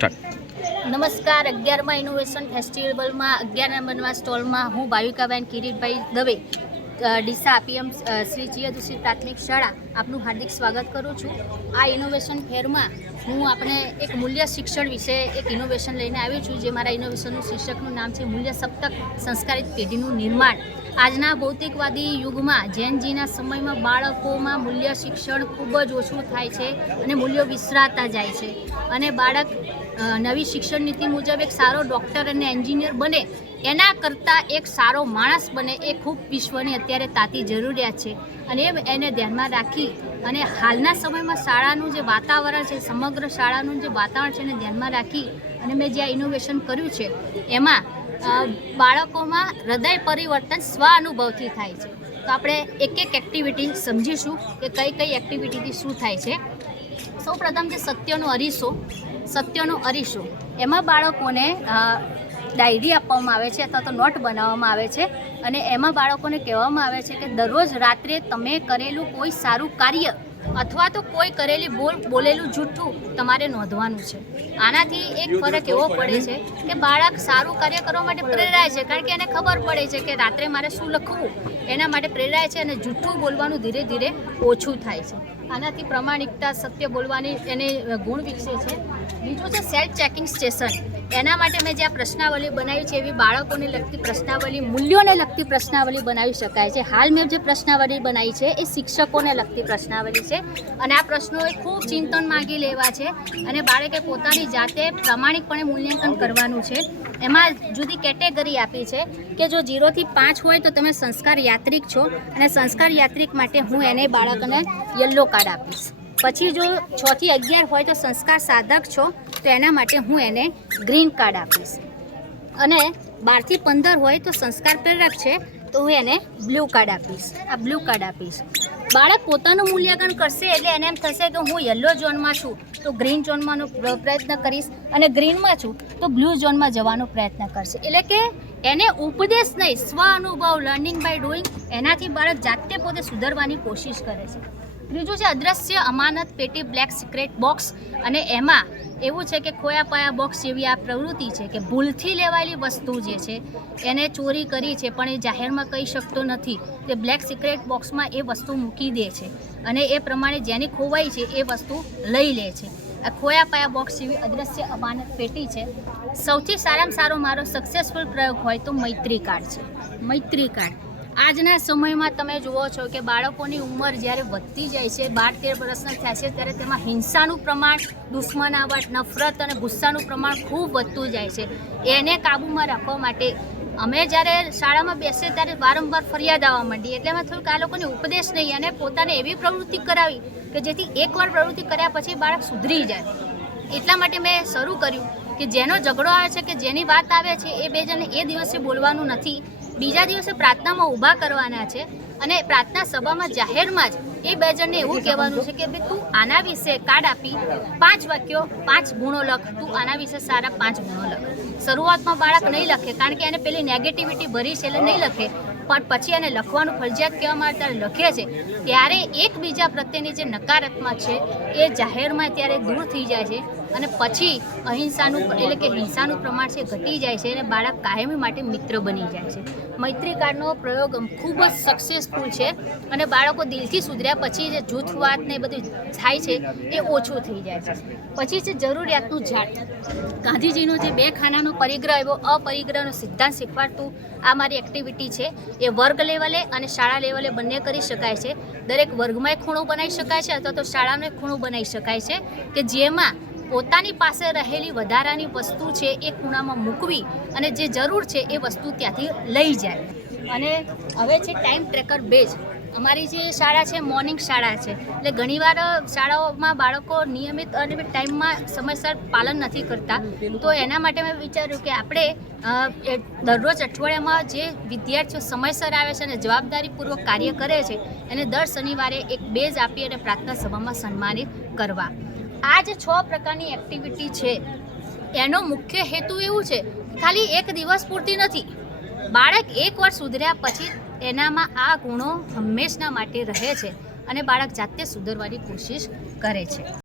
નમસ્કાર 11મા ઇનોવેશન ફેસ્ટિવલમાં 11 નંબરના સ્ટોલમાં હું ભાવિકાબેન કિરીટભાઈ દવે ડીસા પીએમ શ્રી જીયદુશી પ્રાથમિક શાળા આપનું હાર્દિક સ્વાગત કરું છું। આ ઇનોવેશન ફેરમાં હું આપણે એક મૂલ્ય શિક્ષણ વિશે એક ઇનોવેશન લઈને આવી છું, જે મારા ઇનોવેશનનું શીર્ષકનું નામ છે મૂલ્ય સપ્તક સંસ્કારિત પેઢીનું નિર્માણ। આજના ભૌતિકવાદી યુગમાં જેનજીના સમયમાં બાળકોમાં મૂલ્ય શિક્ષણ ખૂબ જ ઓછું થાય છે અને મૂલ્યો વિસરાતા જાય છે, અને બાળક નવી શિક્ષણ નીતિ મુજબ એક સારો ડૉક્ટર અને એન્જિનિયર બને એના કરતાં એક સારો માણસ બને એ ખૂબ વિશ્વની અત્યારે તાતી જરૂરિયાત છે। અને એને ધ્યાનમાં રાખી અને હાલના સમયમાં શાળાનું જે વાતાવરણ છે, સમગ્ર શાળાનું જે વાતાવરણ છે એને ધ્યાનમાં રાખી અને મેં જે આ ઇનોવેશન કર્યું છે એમાં બાળકોમાં હૃદય પરિવર્તન સ્વ અનુભવથી થાય છે। તો આપણે એક એક એક્ટિવિટી સમજીશું કે કઈ કઈ એક્ટિવિટીથી શું થાય છે। સૌપ્રથમ જે સત્યનો અરીસો એમાં બાળકોને ડાયરી આપવામાં આવે છે અથવા તો નોટ બનાવવામાં આવે છે, અને એમાં બાળકોને કહેવામાં આવે છે કે દરરોજ રાત્રે તમે કરેલું કોઈ સારું કાર્ય અથવા તો કોઈ કરેલી બોલેલું જૂઠું તમારે નોંધવાનું છે। આનાથી એક ફરક એવો પડે છે કે બાળક સારું કાર્ય કરવા માટે પ્રેરાય છે, કારણ કે એને ખબર પડે છે કે રાત્રે મારે શું લખવું, એના માટે પ્રેરાય છે, અને જૂઠું બોલવાનું ધીરે ધીરે ઓછું થાય છે। આનાથી પ્રમાણિકતા, સત્ય બોલવાની એને ગુણ વિકસે છે। બીજું છે સેલ્ફ ચેકિંગ સ્ટેશન। એના માટે મેં જે આ પ્રશ્નાવલી બનાવી છે એવી બાળકોને લગતી પ્રશ્નાવલી, મૂલ્યોને લગતી પ્રશ્નાવલી બનાવી શકાય છે। હાલ મેં જે પ્રશ્નાવલી બનાવી છે એ શિક્ષકોને લગતી પ્રશ્નાવલી છે, અને આ પ્રશ્નો એ ખૂબ ચિંતન માગી લેવા છે, અને બાળકે પોતાની જાતે પ્રામાણિકપણે મૂલ્યાંકન કરવાનું છે। એમાં જુદી કેટેગરી આપી છે કે જો 0 થી 5 હોય તો તમે સંસ્કાર યાત્રિક છો, અને સંસ્કાર યાત્રિક માટે હું એને બાળકને યલો કાર્ડ આપીશ। પછી જો 6 થી 11 હોય તો સંસ્કાર સાધક છો, તો એના માટે હું એને ગ્રીન કાર્ડ આપીશ, અને 12 થી 15 હોય તો સંસ્કાર પ્રેરક છે તો હું એને બ્લુ કાર્ડ આપીશ। આ બ્લુ કાર્ડ આપીશ। બાળક પોતાનું મૂલ્યાંકન કરશે એટલે એને એમ થશે કે હું યલો ઝોનમાં છું તો ગ્રીન ઝોનમાંનો પ્રયત્ન કરીશ, અને ગ્રીનમાં છું તો બ્લુ ઝોનમાં જવાનો પ્રયત્ન કરશે। એટલે કે એને ઉપદેશ નહીં, સ્વ અનુભવ, લર્નિંગ બાય ડુઈંગ, એનાથી બાળક જાતે પોતે સુધારવાની કોશિશ કરે છે। ત્રીજું છે અદ્રશ્ય અમાનત પેટી, બ્લેક સિક્રેટ બોક્સ, અને એમાં એવું છે કે ખોયા પાયા બોક્સ જેવી આ પ્રવૃત્તિ છે કે ભૂલથી લેવાયેલી વસ્તુ જે છે એને ચોરી કરી છે પણ એ જાહેરમાં કહી શકતો નથી, તે બ્લેક સિક્રેટ બોક્સમાં એ વસ્તુ મૂકી દે છે, અને એ પ્રમાણે જેની ખોવાઈ છે એ વસ્તુ લઈ લે છે। આ ખોયા પાયા બોક્સ જેવી અદ્રશ્ય અમાનત પેટી છે। સૌથી સારામાં સારો મારો સક્સેસફુલ પ્રયોગ હોય તો મૈત્રી કાર્ડ છે। મૈત્રી કાર્ડ આજના સમયમાં તમે જુઓ છો કે બાળકોની ઉંમર જ્યારે વધતી જાય છે, 12-13 વર્ષના થાય છે, ત્યારે તેમાં હિંસાનું પ્રમાણ, દુશ્મનાવટ, નફરત અને ગુસ્સાનું પ્રમાણ ખૂબ વધતું જાય છે। એને કાબૂમાં રાખવા માટે અમે જ્યારે શાળામાં બેસીએ ત્યારે વારંવાર ફરિયાદ આવવા માંડી, એટલે અમે થોડુંક આ લોકોને ઉપદેશ નહીં અને પોતાને એવી પ્રવૃત્તિ કરાવી કે જેથી એકવાર પ્રવૃત્તિ કર્યા પછી બાળક સુધરી જાય। એટલા માટે મેં શરૂ કર્યું કે જેનો ઝઘડો આવે છે કે જેની વાત આવે છે એ બે જણને એ દિવસે બોલવાનું નથી, બીજા દિવસે પ્રાર્થનામાં ઊભા કરવાના છે, અને પ્રાર્થના સભામાં જાહેરમાં જ એ બે જણને એવું કહેવાનું છે કે ભાઈ તું આના વિશે કાર્ડ આપી 5 વાક્યો 5 ગુણો લખ, તું આના વિશે સારા 5 ગુણો લખ। શરૂઆતમાં બાળક નહીં લખે, કારણ કે એને પેલી નેગેટિવિટી ભરી છે એટલે નહીં લખે, પણ પછી એને લખવાનું ફરજિયાત કહેવામાં ત્યારે લખે છે, ત્યારે એકબીજા પ્રત્યેની જે નકારાત્મક છે એ જાહેરમાં ત્યારે દૂર થઈ જાય છે, અને પછી અહિંસાનું એટલે કે હિંસાનું પ્રમાણ છે ઘટી જાય છે, અને બાળક કાયમી માટે મિત્ર બની જાય છે। મૈત્રી કાર્ડનો પ્રયોગ ખૂબ જ સક્સેસફુલ છે, અને બાળકો દિલથી સુધર્યા પછી જે જૂથવાદ ને બધું થાય છે એ ઓછું થઈ જાય છે। પછી છે જરૂરિયાતનું ઝાડ। ગાંધીજીનો જે 2 ખાનાનો પરિગ્રહ એવો અપરિગ્રહનો સિદ્ધાંત શીખવાડતું આ મારી એક્ટિવિટી છે। એ વર્ગ લેવલે અને શાળા લેવલે બંને કરી શકાય છે। દરેક વર્ગમાં એક ખૂણો બનાવી શકાય છે, અથવા તો શાળાનો એક ખૂણો બનાવી શકાય છે કે જેમાં પોતાની પાસે રહેલી વધારાની વસ્તુ છે એ ખૂણામાં મૂકવી, અને જે જરૂર છે એ વસ્તુ ત્યાંથી લઈ જાય। અને હવે છે ટાઈમ ટ્રેકર બેઝ। અમારી જે શાળા છે મોર્નિંગ શાળા છે, એટલે ઘણીવાર શાળાઓમાં બાળકો નિયમિત અને ટાઈમમાં સમયસર પાલન નથી કરતા, તો એના માટે મેં વિચાર્યું કે આપણે દરરોજ અઠવાડિયામાં જે વિદ્યાર્થીઓ સમયસર આવે છે અને જવાબદારીપૂર્વક કાર્ય કરે છે એને દર શનિવારે એક બેઝ આપી અને પ્રાર્થના સભામાં સન્માનિત કરવા। આ જે 6 પ્રકારની એક્ટિવિટી છે એનો મુખ્ય હેતુ એવું છે ખાલી એક દિવસ પૂરતી નથી, બાળક એકવાર સુધર્યા પછી એનામાં આ ગુણો હંમેશના માટે રહે છે, અને બાળક જાતે સુધરવાની કોશિશ કરે છે।